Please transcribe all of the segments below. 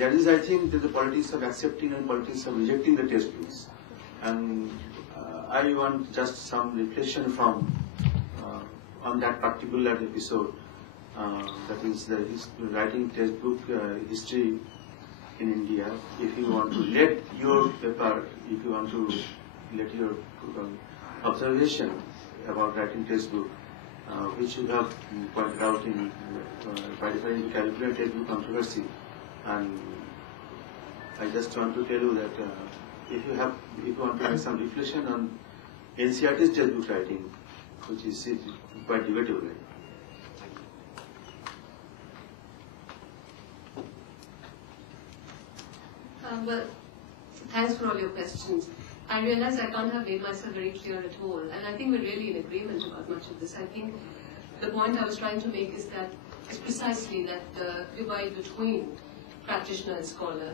That is, I think, that the politics of accepting and politics of rejecting the textbooks. And I want just some reflection from on that particular episode. That is the writing textbook history in India. If you want to let your paper, if you want to let your observation about writing textbook, which you have pointed out in by defining calculated textbook controversy, and I just want to tell you that if you want to make some reflection on NCERT's textbook writing, which is quite debatable. Well, thanks for all your questions. I realize I can't have made myself very clear at all, and I think we're really in agreement about much of this. I think the point I was trying to make is that it's precisely that the divide between practitioner and scholar,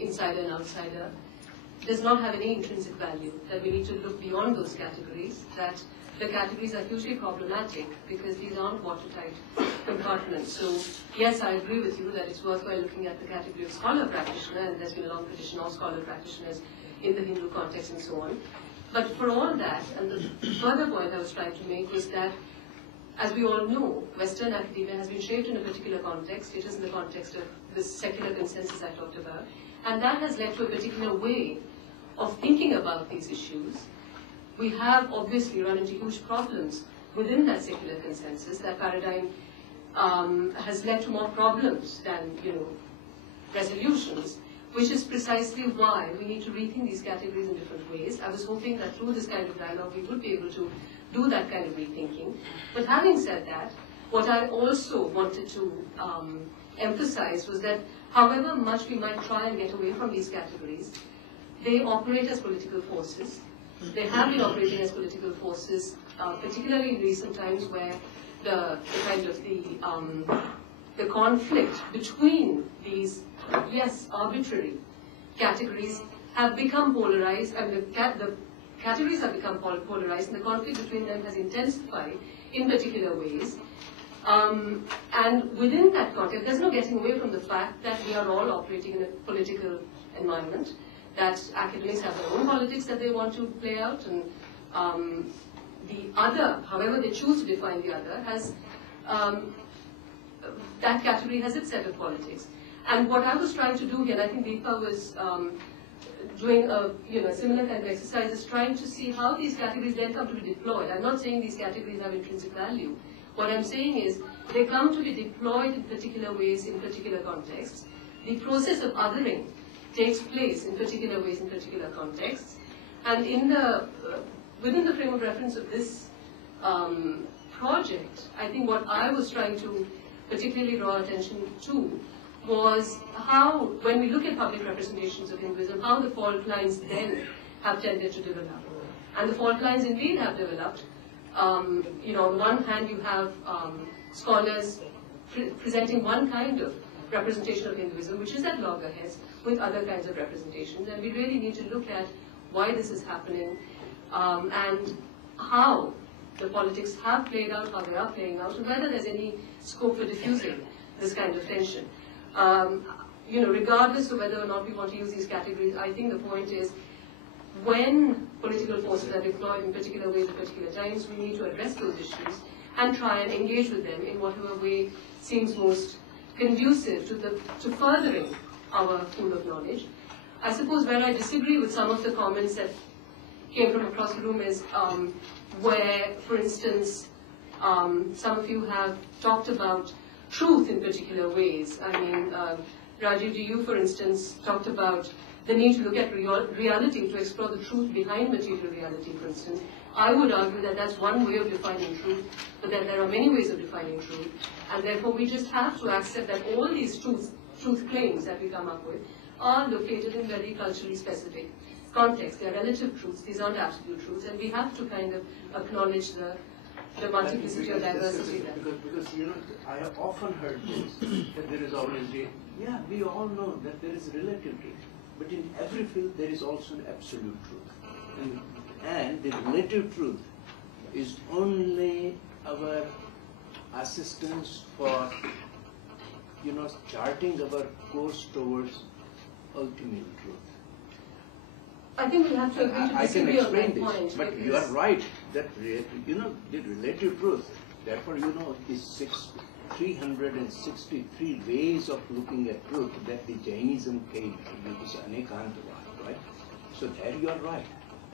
insider and outsider, does not have any intrinsic value, that we need to look beyond those categories, that the categories are hugely problematic because these aren't watertight compartments. So yes, I agree with you that it's worthwhile looking at the category of scholar practitioner, and there's been a long tradition of scholar practitioners in the Hindu context and so on. But for all that, and the further point I was trying to make was that, as we all know, Western academia has been shaped in a particular context. It is in the context of this secular consensus I talked about. And that has led to a particular way of thinking about these issues. We have obviously run into huge problems within that secular consensus. That paradigm has led to more problems than, resolutions, which is precisely why we need to rethink these categories in different ways. I was hoping that through this kind of dialogue we would be able to do that kind of rethinking. But having said that, what I also wanted to emphasize was that however much we might try and get away from these categories, they operate as political forces. They have been operating as political forces, particularly in recent times where the conflict between these, yes, arbitrary categories have become polarized, and the categories have become polarized, and the conflict between them has intensified in particular ways. And within that context, there's no getting away from the fact that we are all operating in a political environment, that academics have their own politics that they want to play out, and the other, however they choose to define the other, has that category has its set of politics. And what I was trying to do here, and I think Deepa was doing a similar kind of exercise, is trying to see how these categories then come to be deployed. I'm not saying these categories have intrinsic value. What I'm saying is they come to be deployed in particular ways in particular contexts. The process of othering takes place in particular ways in particular contexts. And in the within the frame of reference of this project, I think what I was trying to particularly draw attention to was how, when we look at public representations of Hinduism, how the fault lines then have tended to develop. And the fault lines indeed have developed. On one hand you have scholars presenting one kind of representation of Hinduism, which is at loggerheads with other kinds of representations, and we really need to look at why this is happening and how the politics have played out, how they are playing out, and whether there's any scope for diffusing this kind of tension. Regardless of whether or not we want to use these categories, I think the point is when political forces are deployed in particular ways at particular times, we need to address those issues and try and engage with them in whatever way seems most conducive to furthering our pool of knowledge. I suppose where I disagree with some of the comments that came from across the room is where, for instance, some of you have talked about truth in particular ways. I mean, Rajiv, you, for instance, talked about the need to look at reality to explore the truth behind material reality, for instance. I would argue that that's one way of defining truth, but that there are many ways of defining truth, and therefore we just have to accept that all these truth claims that we come up with are located in very culturally specific contexts. They are relative truths, these aren't absolute truths, and we have to kind of acknowledge the multiplicity or diversity there. Because I have often heard this, that there is always we all know that there is relative truth, but in every field there is also an absolute truth. And the relative truth is only our assistance for charting our course towards ultimate truth. I think we have to agree to I can disagree on explain that this, point. but you are right that the relative truth. Therefore, these 363 ways of looking at truth that the Jainism came with this Anekantavad, right? So there you are right.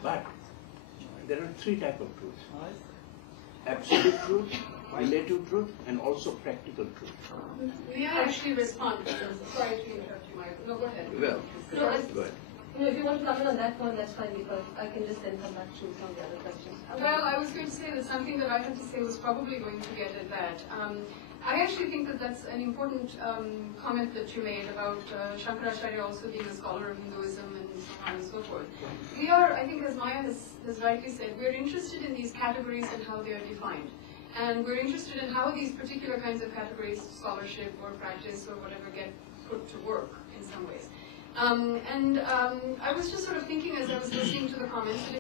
But there are three types of truth: absolute truth, relative truth, and also practical truth. May I actually respond? Sorry to interrupt you, Michael. No, go ahead. Well, go ahead. If you want to comment on that point, that's fine, because I can just then come back to some of the other questions. Well, I was going to say that something that I had to say was probably going to get at that. I actually think that that's an important comment that you made about Shankaracharya also being a scholar of Hinduism and so on and so forth. We are, I think, as Maya has rightly said, we're interested in these categories and how they are defined. And we're interested in how these particular kinds of categories, scholarship or practice or whatever, get put to work in some ways. I was just sort of thinking as I was listening to the comments,